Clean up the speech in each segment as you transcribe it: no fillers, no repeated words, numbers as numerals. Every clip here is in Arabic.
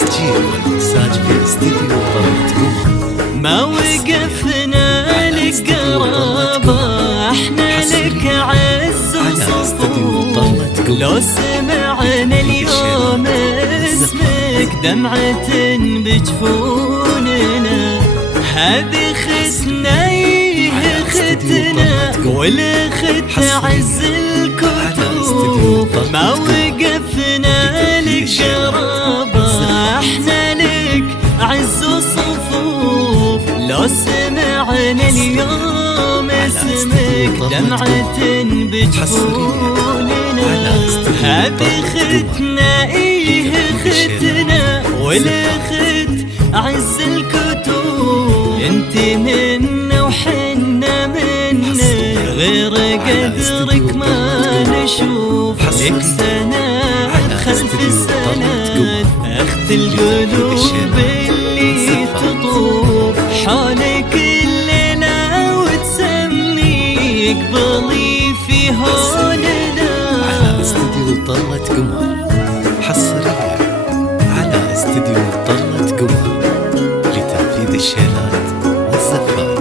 التسجيل والمكساج في استديو طلت قمر. ما وقفنا لك قرابة، احنا لك عز وصفوف. لو سمعنا اليوم اسمك دمعة بجفوننا، هذه خسنا ختنا والخت عز الكتوب. ما وقفنا لك قرابة، احنا لك عز وصفوف. لو سمعنا اليوم اسمك دمعة بجفوننا، هذه ختنا ختنا والخت عز الكتوب. انت منا وحنا منا، غير قدرك ما نشوف. لك سند خلف السند، اخت القلوب اللي تطوف حولك الليلة وتسميك بضيفي هوننا. على استديو طلت قمر حصريا على استديو طلت قمر لتنفيذ الشيلات والزفات.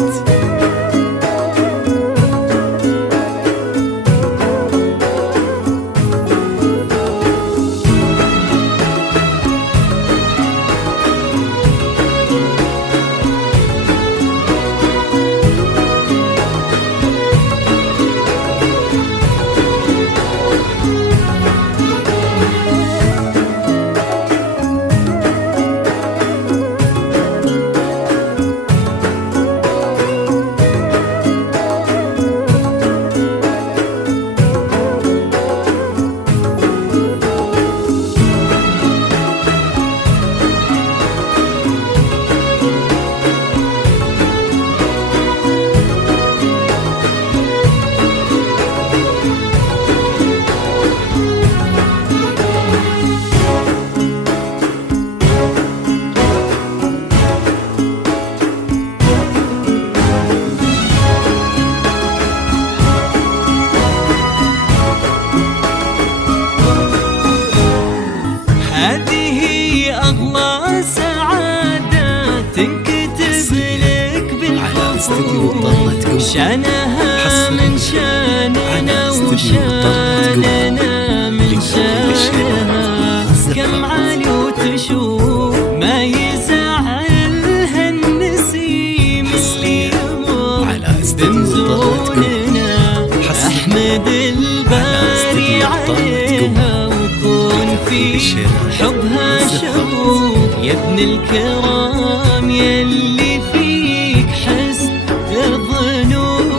هذه أغلى سعادة تنكتب لك بالكفوف، شانها من شاننا وشاننا من شانها. كم عالي وتشوف ما يزعلها النسيم اللي يمر بنزوننا. أحمد الباري عليها وكون في حبها شوف، يا ابن الكرام يلي فيك حسن ظنوننا.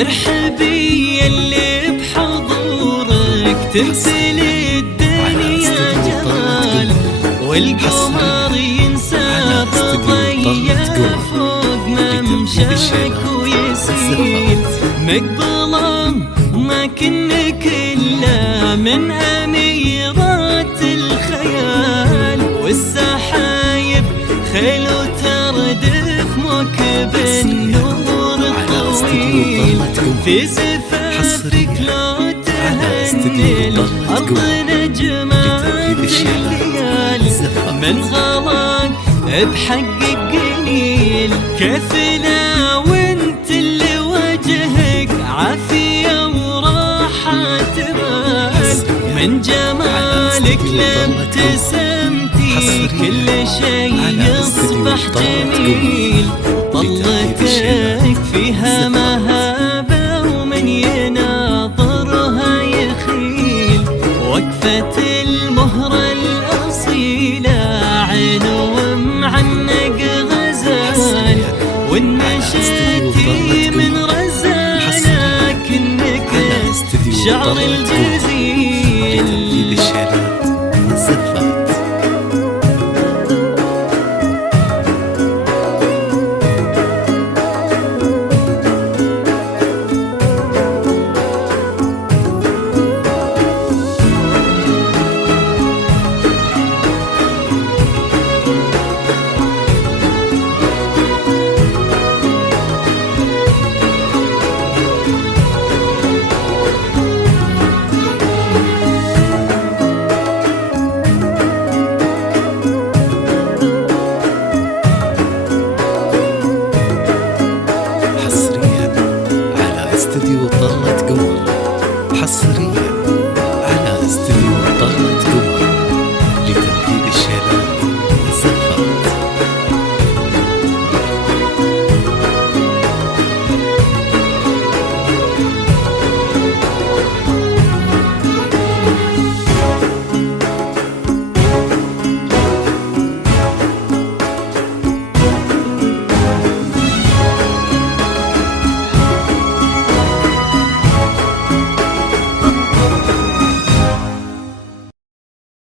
ارحبي اللي بحضورك تمثل الدنيا جمال، والقمر ينسى بضية فوق ممشاك ويسيل. مقبلة ما كنك إلا من أميرات الخيال، والسحايب خيل وتردف مكب النور الطويل. في زفافك لو تهني الأرض نجمة من غلاك بحقك قليل، كفنا وانت اللي وجهك عافية وراحة بال، من جمالك لابتسمتي كل شيء يصبح جميل، طلتك فيها مهابة ومن يناظرها يخيل، وقفة المهرة الأصيلة عين ومعنق غزال، وإن مشيتي من رزانك إنك شعر الجزيرة